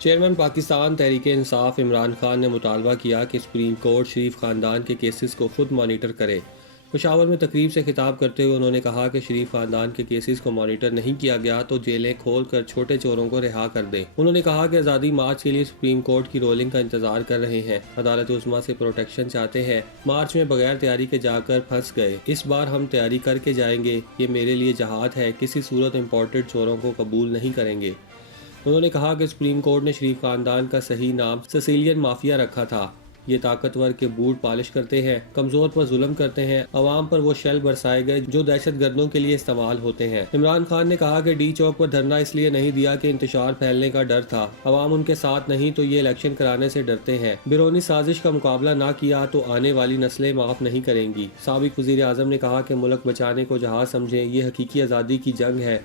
Chairman Pakistan Tehreek Insaf Imran Khan نے مطالبہ کیا کہ سپریم کورٹ شریف خاندان کے کیسز کو خود مانیٹر کرے۔ پشاور میں تقریب سے خطاب کرتے ہوئے انہوں نے کہا کہ شریف خاندان کے کیسز کو مانیٹر نہیں کیا گیا تو جیلیں کھول کر چھوٹے چوروں کو رہا کر دیں۔ انہوں نے کہا کہ آزادی مارچ کے لیے سپریم کورٹ کی رولنگ کا انتظار کر رہے ہیں، عدالت عظمیٰ سے پروٹیکشن چاہتے ہیں، مارچ میں بغیر تیاری کے جا کر پھنس گئے، اس بار ہم تیاری کر کے جائیں گے، یہ میرے لیے جہاد ہے، کسی صورت امپورٹڈ چوروں کو قبول نہیں کریں گے۔ انہوں نے کہا کہ سپریم کورٹ نے شریف خاندان کا صحیح نام سیسیلین مافیا رکھا تھا، یہ طاقتور کے بوٹ پالش کرتے ہیں، کمزور پر ظلم کرتے ہیں، عوام پر وہ شیل برسائے گئے جو دہشت گردوں کے لیے استعمال ہوتے ہیں۔ عمران خان نے کہا کہ ڈی چوک پر دھرنا اس لیے نہیں دیا کہ انتشار پھیلنے کا ڈر تھا، عوام ان کے ساتھ نہیں تو یہ الیکشن کرانے سے ڈرتے ہیں، بیرونی سازش کا مقابلہ نہ کیا تو آنے والی نسلیں معاف نہیں کریں گی۔ سابق وزیر اعظم نے کہا کہ ملک بچانے کو جہاد سمجھیں، یہ حقیقی آزادی کی جنگ ہے،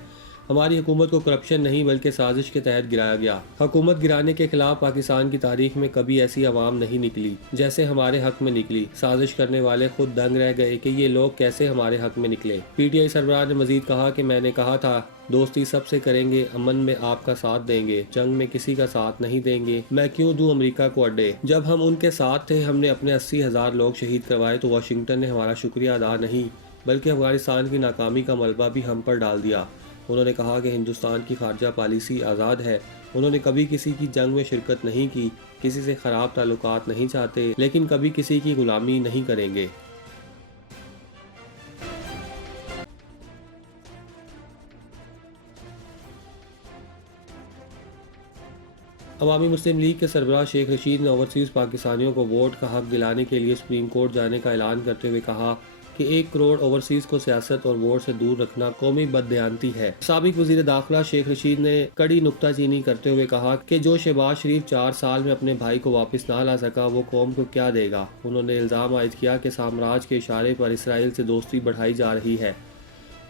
ہماری حکومت کو کرپشن نہیں بلکہ سازش کے تحت گرایا گیا۔ حکومت گرانے کے خلاف پاکستان کی تاریخ میں کبھی ایسی عوام نہیں نکلی جیسے ہمارے حق میں نکلی، سازش کرنے والے خود دنگ رہ گئے کہ یہ لوگ کیسے ہمارے حق میں نکلے۔ پی ٹی آئی سربراہ نے مزید کہا کہ میں نے کہا تھا دوستی سب سے کریں گے، امن میں آپ کا ساتھ دیں گے، جنگ میں کسی کا ساتھ نہیں دیں گے، میں کیوں دوں امریکہ کو اڈے، جب ہم ان کے ساتھ تھے ہم نے اپنے 80,000 لوگ شہید کروائے تو واشنگٹن نے ہمارا شکریہ ادا نہیں بلکہ افغانستان کی ناکامی کا ملبہ بھی ہم پر ڈال دیا۔ انہوں نے کہا کہ ہندوستان کی خارجہ پالیسی آزاد ہے، انہوں نے کبھی کسی کی جنگ میں شرکت نہیں کی، کسی سے خراب تعلقات نہیں چاہتے، لیکن کبھی کسی کی غلامی نہیں کریں گے۔ عوامی مسلم لیگ کے سربراہ شیخ رشید نے اوورسیز پاکستانیوں کو ووٹ کا حق دلانے کے لیے سپریم کورٹ جانے کا اعلان کرتے ہوئے کہا کہ 1 کروڑ اوورسیز کو سیاست اور ووٹ سے دور رکھنا قومی بددیانتی ہے۔ سابق وزیر داخلہ شیخ رشید نے کڑی نکتہ چینی کرتے ہوئے کہا کہ جو شہباز شریف 4 سال میں اپنے بھائی کو واپس نہ لا سکا وہ قوم کو کیا دے گا۔ انہوں نے الزام عائد کیا کہ سامراج کے اشارے پر اسرائیل سے دوستی بڑھائی جا رہی ہے،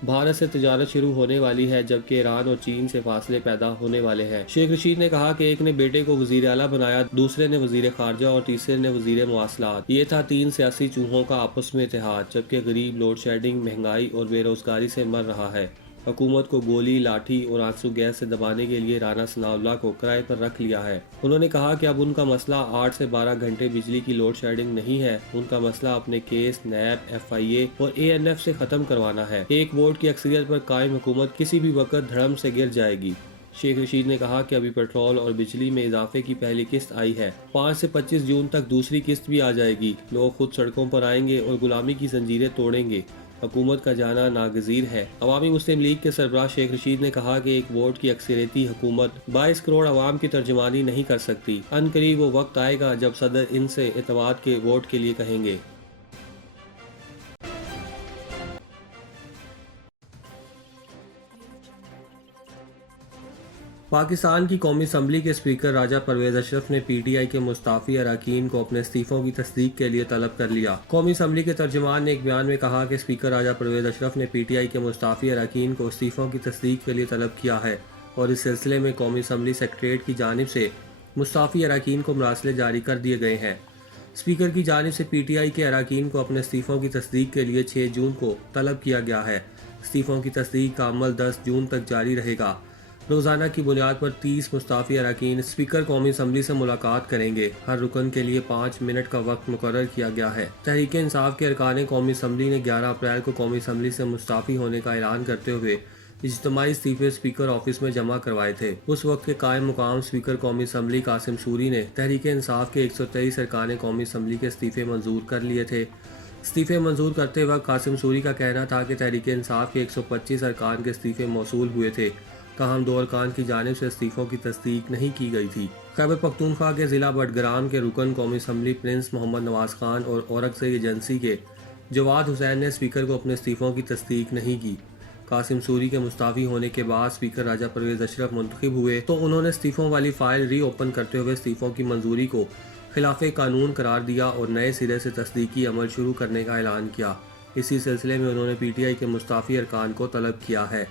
بھارت سے تجارت شروع ہونے والی ہے جبکہ ایران اور چین سے فاصلے پیدا ہونے والے ہیں۔ شیخ رشید نے کہا کہ ایک نے بیٹے کو وزیر اعلیٰ بنایا، دوسرے نے وزیر خارجہ اور تیسرے نے وزیر مواصلات، یہ تھا 3 سیاسی چوہوں کا آپس میں اتحاد، جبکہ غریب لوڈ شیڈنگ، مہنگائی اور بے روزگاری سے مر رہا ہے۔ حکومت کو گولی، لاٹھی اور آنسو گیس سے دبانے کے لیے رانا ثناءاللہ کو کرائے پر رکھ لیا ہے۔ انہوں نے کہا کہ اب ان کا مسئلہ 8 سے 12 گھنٹے بجلی کی لوڈ شیڈنگ نہیں ہے، ان کا مسئلہ اپنے کیس نیب، ایف آئی اے اور اے این ایف سے ختم کروانا ہے۔ 1 ووٹ کی اکثریت پر قائم حکومت کسی بھی وقت دھڑم سے گر جائے گی۔ شیخ رشید نے کہا کہ ابھی پیٹرول اور بجلی میں اضافے کی پہلی قسط آئی ہے، 5 سے 25 جون تک دوسری قسط بھی آ جائے گی، لوگ خود سڑکوں پر آئیں گے اور غلامی کی زنجیریں توڑیں گے، حکومت کا جانا ناگزیر ہے۔ عوامی مسلم لیگ کے سربراہ شیخ رشید نے کہا کہ 1 ووٹ کی اکثریتی حکومت 22 کروڑ عوام کی ترجمانی نہیں کر سکتی، ان قریب وہ وقت آئے گا جب صدر ان سے اعتماد کے ووٹ کے لیے کہیں گے۔ پاکستان کی قومی اسمبلی کے اسپیکر راجہ پرویز اشرف نے پی ٹی آئی کے مستعفی اراکین کو اپنے استعفوں کی تصدیق کے لیے طلب کر لیا۔ قومی اسمبلی کے ترجمان نے ایک بیان میں کہا کہ اسپیکر راجہ پرویز اشرف نے پی ٹی آئی کے مستعفی اراکین کو استعفوں کی تصدیق کے لیے طلب کیا ہے اور اس سلسلے میں قومی اسمبلی سیکریٹریٹ کی جانب سے مستعفی اراکین کو مراسلے جاری کر دیے گئے ہیں۔ اسپیکر کی جانب سے پی ٹی آئی کے اراکین کو اپنے استعفوں کی تصدیق کے لیے 6 جون کو طلب کیا گیا ہے۔ استعفوں کی تصدیق کا عمل 10 جون تک جاری رہے گا۔ روزانہ کی بنیاد پر 30 مستعفی اراکین اسپیکر قومی اسمبلی سے ملاقات کریں گے۔ ہر رکن کے لیے 5 منٹ کا وقت مقرر کیا گیا ہے۔ تحریک انصاف کے ارکان قومی اسمبلی نے 11 اپریل کو قومی اسمبلی سے مستعفی ہونے کا اعلان کرتے ہوئے اجتماعی استعفے اسپیکر آفس میں جمع کروائے تھے۔ اس وقت کے قائم مقام اسپیکر قومی اسمبلی قاسم سوری نے تحریک انصاف کے 123 ارکان قومی اسمبلی کے استعفے منظور کر لیے تھے۔ استعفے منظور کرتے وقت قاسم سوری کا کہنا تھا کہ تحریک انصاف کے 125 ارکان کے استعفے موصول ہوئے تھے، تاہم 2 ارکان کی جانب سے استعفوں کی تصدیق نہیں کی گئی تھی۔ خیبر پختونخوا کے ضلع بٹگرام کے رکن قومی اسمبلی پرنس محمد نواز خان اور اورکزئی ایجنسی کے جواد حسین نے اسپیکر کو اپنے استعفوں کی تصدیق نہیں کی۔ قاسم سوری کے مستعفی ہونے کے بعد اسپیکر راجہ پرویز اشرف منتخب ہوئے تو انہوں نے استعفوں والی فائل ری اوپن کرتے ہوئے استعفوں کی منظوری کو خلاف قانون قرار دیا اور نئے سرے سے تصدیقی عمل شروع کرنے کا اعلان کیا۔ اسی سلسلے میں انہوں نے پی ٹی آئی کے مستعفی ارکان کو طلب کیا ہے۔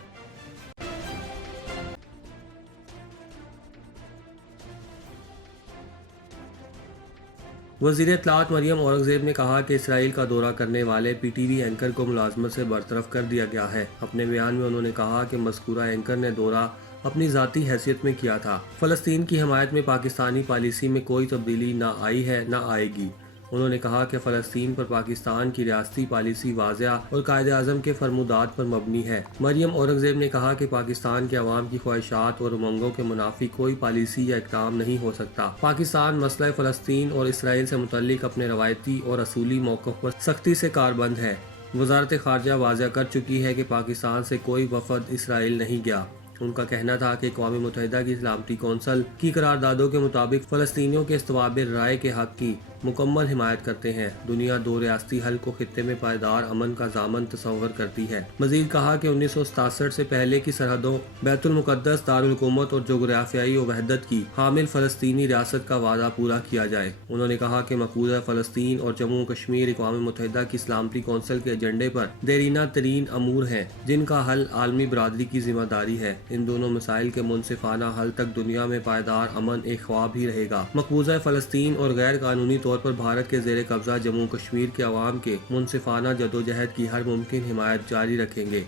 وزیر اطلاعات مریم اورنگزیب نے کہا کہ اسرائیل کا دورہ کرنے والے پی ٹی وی اینکر کو ملازمت سے برطرف کر دیا گیا ہے۔ اپنے بیان میں انہوں نے کہا کہ مذکورہ اینکر نے دورہ اپنی ذاتی حیثیت میں کیا تھا۔ فلسطین کی حمایت میں پاکستانی پالیسی میں کوئی تبدیلی نہ آئی ہے نہ آئے گی۔ انہوں نے کہا کہ فلسطین پر پاکستان کی ریاستی پالیسی واضح اور قائد اعظم کے فرمودات پر مبنی ہے۔ مریم اورنگزیب نے کہا کہ پاکستان کے عوام کی خواہشات اور امنگوں کے منافی کوئی پالیسی یا اقدام نہیں ہو سکتا۔ پاکستان مسئلہ فلسطین اور اسرائیل سے متعلق اپنے روایتی اور اصولی موقف پر سختی سے کاربند ہے۔ وزارت خارجہ واضح کر چکی ہے کہ پاکستان سے کوئی وفد اسرائیل نہیں گیا۔ ان کا کہنا تھا کہ اقوام متحدہ کی سلامتی کونسل کی قراردادوں کے مطابق فلسطینیوں کے استواب رائے کے حق کی مکمل حمایت کرتے ہیں۔ دنیا دو ریاستی حل کو خطے میں پائیدار امن کا ضامن تصور کرتی ہے۔ مزید کہا کہ 1967 سے پہلے کی سرحدوں، بیت المقدس، دارالحکومت اور جغرافیائی وحدت کی حامل فلسطینی ریاست کا وعدہ پورا کیا جائے۔ انہوں نے کہا کہ مقبوضہ فلسطین اور جموں و کشمیر اقوام متحدہ کی سلامتی کونسل کے ایجنڈے پر دیرینہ ترین امور ہیں، جن کا حل عالمی برادری کی ذمہ داری ہے۔ ان دونوں مسائل کے منصفانہ حل تک دنیا میں پائیدار امن ایک خواب ہی رہے گا۔ مقبوضہ فلسطین اور غیر قانونی طور پر بھارت کے زیر قبضہ جموں کشمیر کے عوام کے منصفانہ جدوجہد کی ہر ممکن حمایت جاری رکھیں گے۔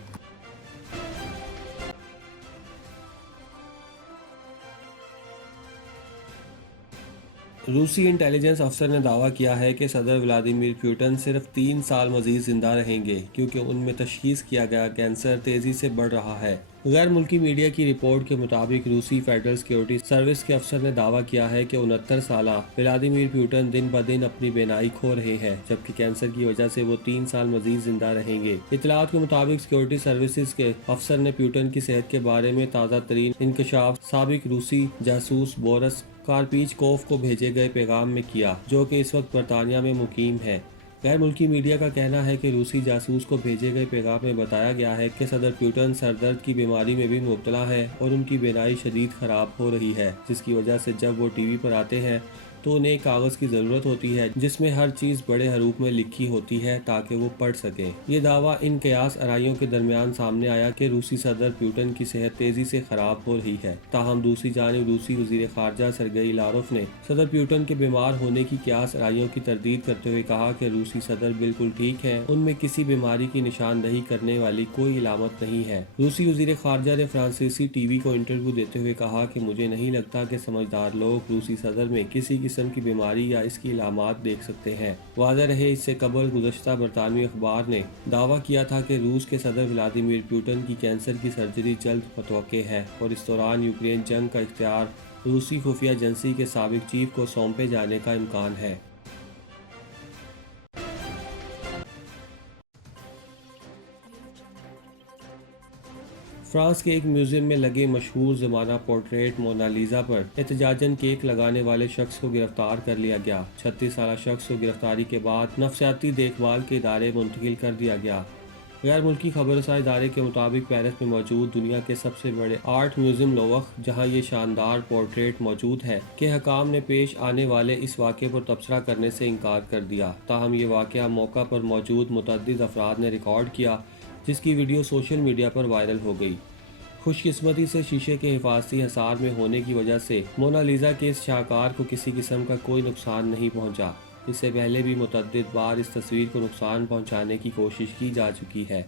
روسی انٹیلیجنس افسر نے دعویٰ کیا ہے کہ صدر ولادیمیر پوٹن صرف 3 سال مزید زندہ رہیں گے کیونکہ ان میں تشخیص کیا گیا کینسر تیزی سے بڑھ رہا ہے۔ غیر ملکی میڈیا کی رپورٹ کے مطابق روسی فیڈرل سیکیورٹی سروس کے افسر نے دعویٰ کیا ہے کہ 69 سالہ ولادیمیر پوٹن دن بدن اپنی بینائی کھو رہے ہیں، جبکہ کینسر کی وجہ سے وہ 3 سال مزید زندہ رہیں گے۔ اطلاعات کے مطابق سیکیورٹی سروسز کے افسر نے پوٹن کی صحت کے بارے میں تازہ ترین انکشاف سابق روسی جاسوس بورس کارپیچکوف کو بھیجے گئے پیغام میں کیا، جو کہ اس وقت برطانیہ میں مقیم ہے۔ غیر ملکی میڈیا کا کہنا ہے کہ روسی جاسوس کو بھیجے گئے پیغام میں بتایا گیا ہے کہ صدر پوٹن سر درد کی بیماری میں بھی مبتلا ہے اور ان کی بینائی شدید خراب ہو رہی ہے، جس کی وجہ سے جب وہ ٹی وی پر آتے ہیں تو انہیں ایک کاغذ کی ضرورت ہوتی ہے جس میں ہر چیز بڑے حروف میں لکھی ہوتی ہے تاکہ وہ پڑھ سکیں۔ یہ دعویٰ ان قیاس آرائیوں کے درمیان سامنے آیا کہ روسی صدر پوٹن کی صحت تیزی سے خراب ہو رہی ہے۔ تاہم دوسری جانب روسی وزیر خارجہ سرگئی لاروف نے صدر پوٹن کے بیمار ہونے کی قیاس آرائیوں کی تردید کرتے ہوئے کہا کہ روسی صدر بالکل ٹھیک ہیں، ان میں کسی بیماری کی نشاندہی کرنے والی کوئی علامت نہیں ہے۔ روسی وزیر خارجہ نے فرانسیسی ٹی وی کو انٹرویو دیتے ہوئے کہا کہ مجھے نہیں لگتا کہ سمجھدار لوگ روسی صدر میں کسی قسم کی بیماری یا اس کی علامات دیکھ سکتے ہیں۔ واضح رہے اس سے قبل گزشتہ برطانوی اخبار نے دعویٰ کیا تھا کہ روس کے صدر ولادیمیر پوٹن کی کینسر کی سرجری جلد متوقع ہے اور اس دوران یوکرین جنگ کا اختیار روسی خفیہ ایجنسی کے سابق چیف کو سونپے جانے کا امکان ہے۔ فرانس کے ایک میوزیم میں لگے مشہور زمانہ پورٹریٹ مونالیزا پر احتجاجاً کیک لگانے والے شخص کو گرفتار کر لیا گیا۔ 36 سالہ شخص کو گرفتاری کے بعد نفسیاتی دیکھ بھال کے ادارے منتقل کر دیا گیا۔ غیر ملکی خبر رساں ادارے کے مطابق پیرس میں موجود دنیا کے سب سے بڑے آرٹ میوزیم لووخ، جہاں یہ شاندار پورٹریٹ موجود ہے، کے حکام نے پیش آنے والے اس واقعے پر تبصرہ کرنے سے انکار کر دیا۔ تاہم یہ واقعہ موقع پر موجود متعدد افراد نے ریکارڈ کیا، جس کی ویڈیو سوشل میڈیا پر وائرل ہو گئی۔ خوش قسمتی سے شیشے کے حفاظتی حصار میں ہونے کی وجہ سے مونالیزا کے اس شاہکار کو کسی قسم کا کوئی نقصان نہیں پہنچا۔ اس سے پہلے بھی متعدد بار اس تصویر کو نقصان پہنچانے کی کوشش کی جا چکی ہے۔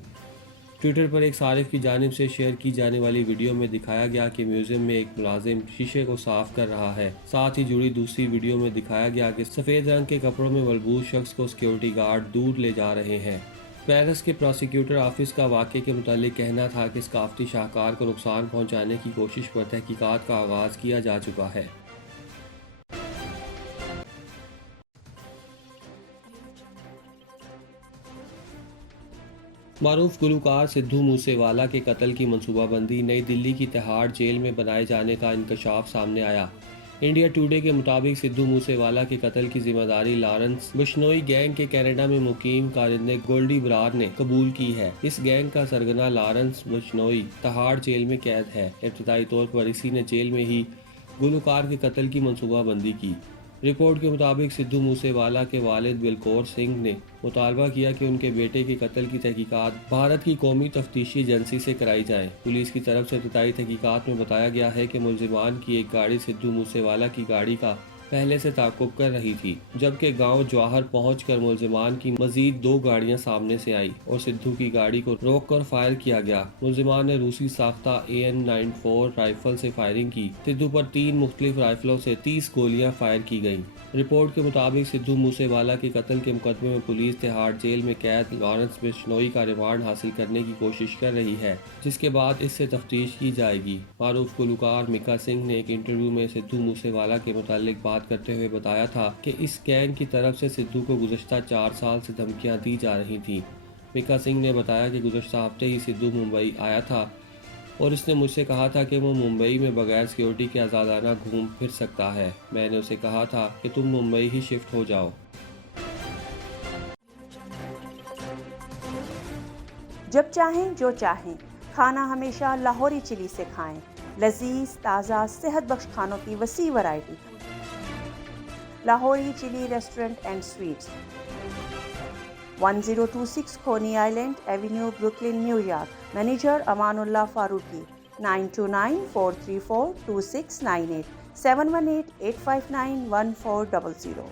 ٹویٹر پر ایک صارف کی جانب سے شیئر کی جانے والی ویڈیو میں دکھایا گیا کہ میوزیم میں ایک ملازم شیشے کو صاف کر رہا ہے۔ ساتھ ہی جڑی دوسری ویڈیو میں دکھایا گیا کہ سفید رنگ کے کپڑوں میں ملبوس شخص کو سیکیورٹی گارڈ دور لے جا رہے ہیں۔ پیرس کے پراسیکیوٹر آفس کا واقعے کے متعلق کہنا تھا کہ ثقافتی شاہکار کو نقصان پہنچانے کی کوشش پر تحقیقات کا آغاز کیا جا چکا ہے۔ معروف گلوکار سدھو موسے والا کے قتل کی منصوبہ بندی نئی دلی کی تہاڑ جیل میں بنائے جانے کا انکشاف سامنے آیا۔ انڈیا ٹوڈے کے مطابق سدھو موسے والا کے قتل کی ذمہ داری لارنس بشنوئی گینگ کے کینیڈا میں مقیم کارندے گولڈی برار نے قبول کی ہے۔ اس گینگ کا سرگنا لارنس بشنوئی تہاڑ جیل میں قید ہے۔ ابتدائی طور پر اسی نے جیل میں ہی گلوکار کے قتل کی منصوبہ بندی کی۔ رپورٹ کے مطابق سدھو موسے والا کے والد بلکور سنگھ نے مطالبہ کیا کہ ان کے بیٹے کے قتل کی تحقیقات بھارت کی قومی تفتیشی ایجنسی سے کرائی جائیں۔ پولیس کی طرف سے ابتدائی تحقیقات میں بتایا گیا ہے کہ ملزمان کی ایک گاڑی سدھو موسے والا کی گاڑی کا پہلے سے تعاقب کر رہی تھی، جبکہ گاؤں جواہر پہنچ کر ملزمان کی مزید 2 گاڑیاں سامنے سے آئی اور سدھو کی گاڑی کو روک کر فائر کیا گیا۔ ملزمان نے روسی ساختہ AN-94 رائفل سے فائرنگ کی۔ سدھو پر 3 مختلف رائفلوں سے 30 گولیاں فائر کی گئیں۔ رپورٹ کے مطابق سدھو موسے والا کے قتل کے مقدمے میں پولیس تہاڑ جیل میں قید لارنس بشنوئی کا ریمانڈ حاصل کرنے کی کوشش کر رہی ہے، جس کے بعد اس سے تفتیش کی جائے گی۔ معروف گلوکار مکا سنگھ نے ایک انٹرویو میں سدھو موسے والا کے متعلق بات کرتے ہوئے بتایا تھا کہ اس گینگ کی طرف سے سدھو کو گزشتہ 4 سال سے دھمکیاں دی جا رہی تھیں۔ مکا سنگھ نے بتایا کہ گزشتہ ہفتے ہی سدھو ممبئی آیا تھا اور اس نے مجھ سے کہا تھا کہ وہ ممبئی میں بغیر سیکیورٹی کے آزادانہ گھوم پھر سکتا ہے۔ میں نے اسے کہا تھا کہ تم ممبئی ہی شفٹ ہو جاؤ۔ جب چاہیں جو چاہیں، کھانا ہمیشہ لاہوری چلی سے کھائیں۔ لذیذ، تازہ، صحت بخش کھانوں کی وسیع variety. Lahori chilli restaurant and sweets, 1026 Coney Island Avenue, Brooklyn, New York. Manager Aman Ullah Farooqui, 9294342698، 718-859-1400۔